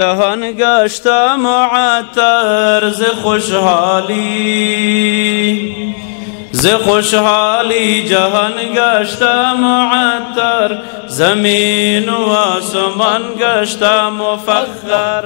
جهان گشتم معطر ز خوشحالی جهان گشتم معطر، زمین و آسمان گشتم مفخر.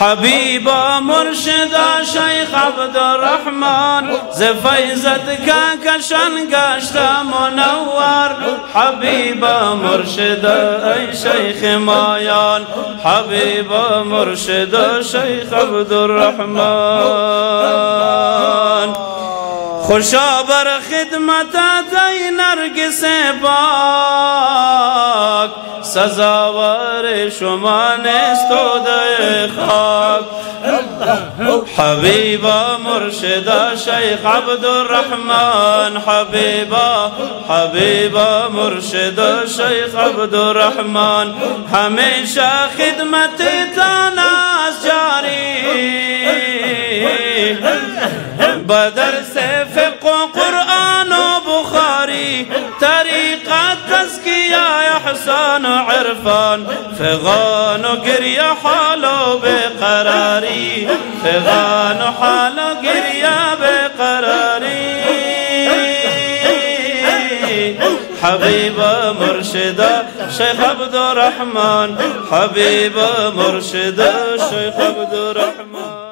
حبیبا مرشدا شیخ عبدالرحمن، ز فیضت کهکشان گشتم منور. حبیبا مرشدا ای شیخ مایان، حبیبا مرشدا شیخ عبدالرحمن. خوشا بر خدمتت ای نرگس پاک، سزاوار شما نیست توده خاک. حبیبا مرشدا شیخ عبدالرحمن، حبیبا مرشدا شیخ عبدالرحمن. همیشه خدمتتان است جاری، با درس فقه و قرآن و بخاری، طریقت تزکیه احسان و عرفان، فغان و گریه حال و بقراری، فغان و حال و گریه بقراری. حبیبا مرشدا شیخ عبدالرحمن، حبیبا مرشدا شیخ عبدالرحمن.